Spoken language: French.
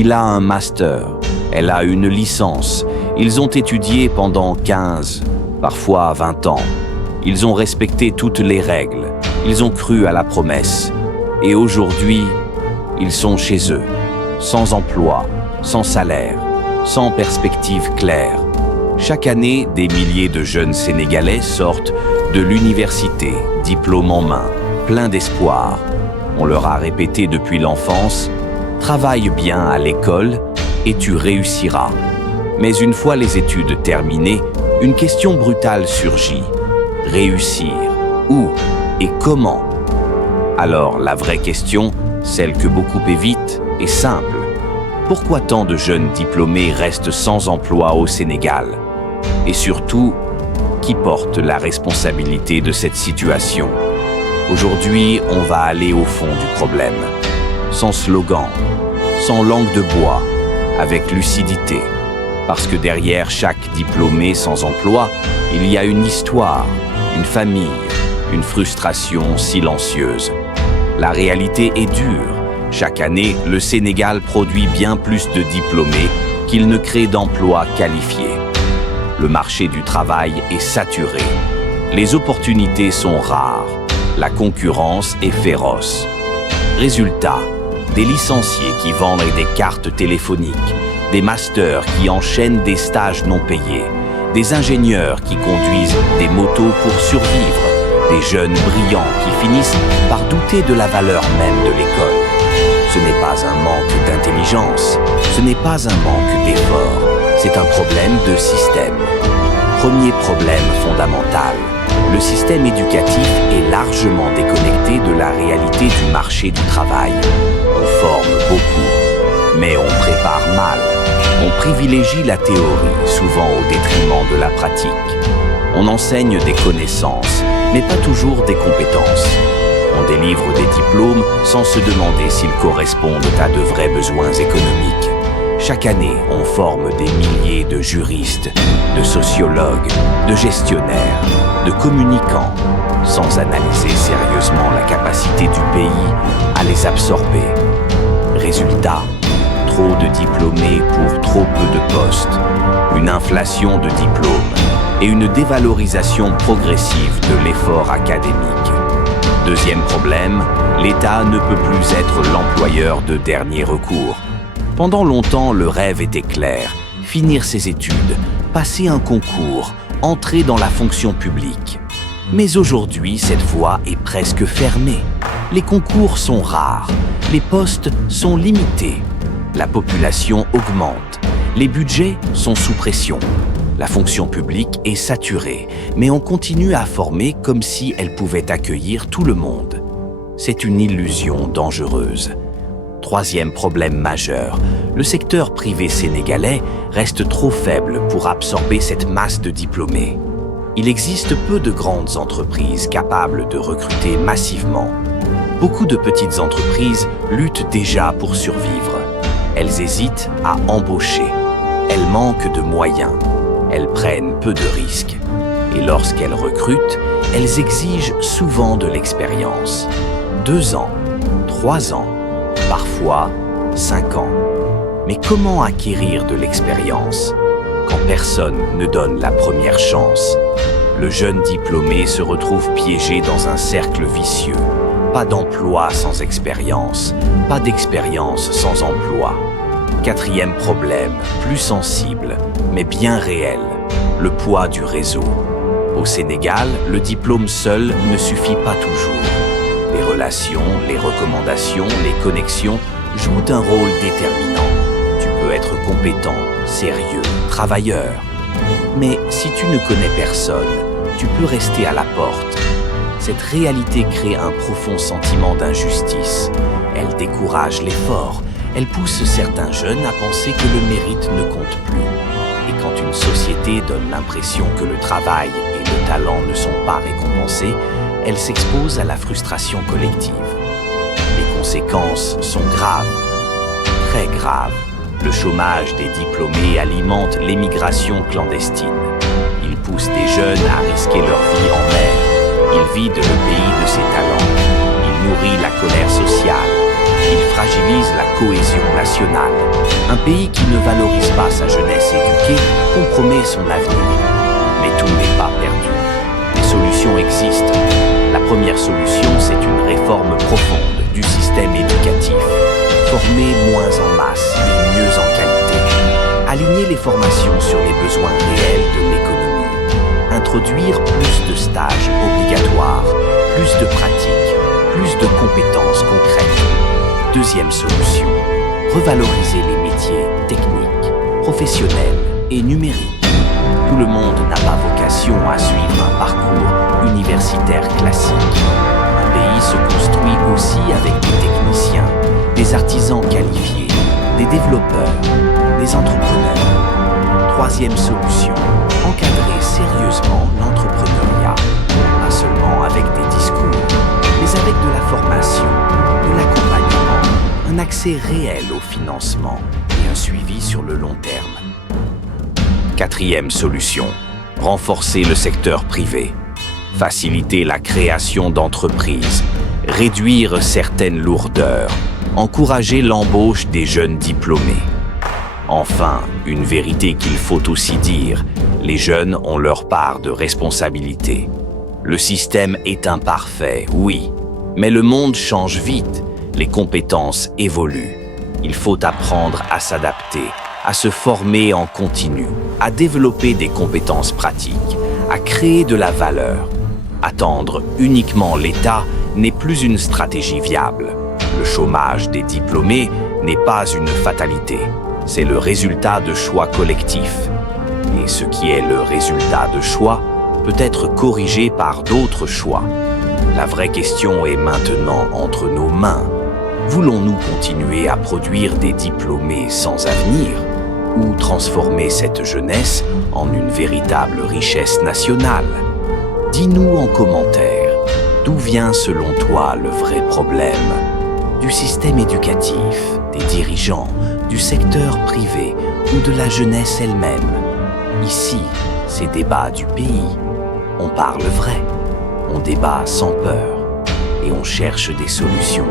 Il a un master, elle a une licence. Ils ont étudié pendant 15, parfois 20 ans. Ils ont respecté toutes les règles. Ils ont cru à la promesse. Et aujourd'hui, ils sont chez eux, sans emploi, sans salaire, sans perspective claire. Chaque année, des milliers de jeunes Sénégalais sortent de l'université, diplôme en main, plein d'espoir. On leur a répété depuis l'enfance « Travaille bien à l'école et tu réussiras ». Mais une fois les études terminées, une question brutale surgit. Réussir? Où et comment? Alors la vraie question, celle que beaucoup évitent, est simple. Pourquoi tant de jeunes diplômés restent sans emploi au Sénégal? Et surtout, qui porte la responsabilité de cette situation? Aujourd'hui, on va aller au fond du problème. Sans slogan, sans langue de bois, avec lucidité. Parce que derrière chaque diplômé sans emploi, il y a une histoire, une famille, une frustration silencieuse. La réalité est dure. Chaque année, le Sénégal produit bien plus de diplômés qu'il ne crée d'emplois qualifiés. Le marché du travail est saturé. Les opportunités sont rares. La concurrence est féroce. Résultat, des licenciés qui vendent des cartes téléphoniques, des masters qui enchaînent des stages non payés, des ingénieurs qui conduisent des motos pour survivre, des jeunes brillants qui finissent par douter de la valeur même de l'école. Ce n'est pas un manque d'intelligence, ce n'est pas un manque d'effort, c'est un problème de système. Premier problème fondamental, le système éducatif est largement déconnecté de la réalité du marché du travail. On forme beaucoup, mais on prépare mal. On privilégie la théorie, souvent au détriment de la pratique. On enseigne des connaissances, mais pas toujours des compétences. On délivre des diplômes sans se demander s'ils correspondent à de vrais besoins économiques. Chaque année, on forme des milliers de juristes, de sociologues, de gestionnaires, de communicants, sans analyser sérieusement la capacité du pays à les absorber. Résultat, trop de diplômés pour trop peu de postes, une inflation de diplômes et une dévalorisation progressive de l'effort académique. Deuxième problème, l'État ne peut plus être l'employeur de dernier recours. Pendant longtemps, le rêve était clair, finir ses études, passer un concours, entrer dans la fonction publique. Mais aujourd'hui, cette voie est presque fermée. Les concours sont rares, les postes sont limités, la population augmente, les budgets sont sous pression. La fonction publique est saturée, mais on continue à former comme si elle pouvait accueillir tout le monde. C'est une illusion dangereuse. Troisième problème majeur, le secteur privé sénégalais reste trop faible pour absorber cette masse de diplômés. Il existe peu de grandes entreprises capables de recruter massivement. Beaucoup de petites entreprises luttent déjà pour survivre. Elles hésitent à embaucher. Elles manquent de moyens. Elles prennent peu de risques. Et lorsqu'elles recrutent, elles exigent souvent de l'expérience. 2 ans, 3 ans, parfois 5 ans. Mais comment acquérir de l'expérience quand personne ne donne la première chance? Le jeune diplômé se retrouve piégé dans un cercle vicieux. Pas d'emploi sans expérience, pas d'expérience sans emploi. Quatrième problème, plus sensible, mais bien réel, le poids du réseau. Au Sénégal, le diplôme seul ne suffit pas toujours. Les relations, les recommandations, les connexions jouent un rôle déterminant. Tu peux être compétent, sérieux, travailleur. Mais si tu ne connais personne, tu peux rester à la porte. Cette réalité crée un profond sentiment d'injustice. Elle décourage l'effort. Elle pousse certains jeunes à penser que le mérite ne compte plus. Et quand une société donne l'impression que le travail et le talent ne sont pas récompensés, elle s'expose à la frustration collective. Les conséquences sont graves, très graves. Le chômage des diplômés alimente l'émigration clandestine. Il pousse des jeunes à risquer leur vie en mer. Il vide le pays de ses talents. Il nourrit la colère sociale. Il fragilise la cohésion nationale. Un pays qui ne valorise pas sa jeunesse éduquée compromet son avenir. Mais tout n'est pas perdu. Les solutions existent. La première solution, c'est une réforme profonde du système éducatif. Former moins en masse et mieux en qualité. Aligner les formations sur les besoins réels de l'économie. Introduire plus de stages obligatoires, plus de pratiques, plus de compétences concrètes. Deuxième solution, revaloriser les métiers techniques, professionnels et numériques. Tout le monde n'a pas vocation à suivre un parcours universitaire classique. Un pays se construit aussi avec des techniciens, des artisans qualifiés, des développeurs, des entrepreneurs. Troisième solution, encadrer sérieusement l'entrepreneuriat, pas seulement avec des discours, mais avec de la formation, de l'accompagnement, un accès réel au financement et un suivi sur le long terme. Quatrième solution, renforcer le secteur privé, faciliter la création d'entreprises, réduire certaines lourdeurs, encourager l'embauche des jeunes diplômés. Enfin, une vérité qu'il faut aussi dire, les jeunes ont leur part de responsabilité. Le système est imparfait, oui, mais le monde change vite, les compétences évoluent. Il faut apprendre à s'adapter, à se former en continu, à développer des compétences pratiques, à créer de la valeur. Attendre uniquement l'État n'est plus une stratégie viable. Le chômage des diplômés n'est pas une fatalité. C'est le résultat de choix collectifs. Et ce qui est le résultat de choix peut être corrigé par d'autres choix. La vraie question est maintenant entre nos mains. Voulons-nous continuer à produire des diplômés sans avenir ou transformer cette jeunesse en une véritable richesse nationale? Dis-nous en commentaire, d'où vient selon toi le vrai problème? Du système éducatif, des dirigeants, du secteur privé ou de la jeunesse elle-même? Ici, c'est débat du pays. On parle vrai, on débat sans peur et on cherche des solutions.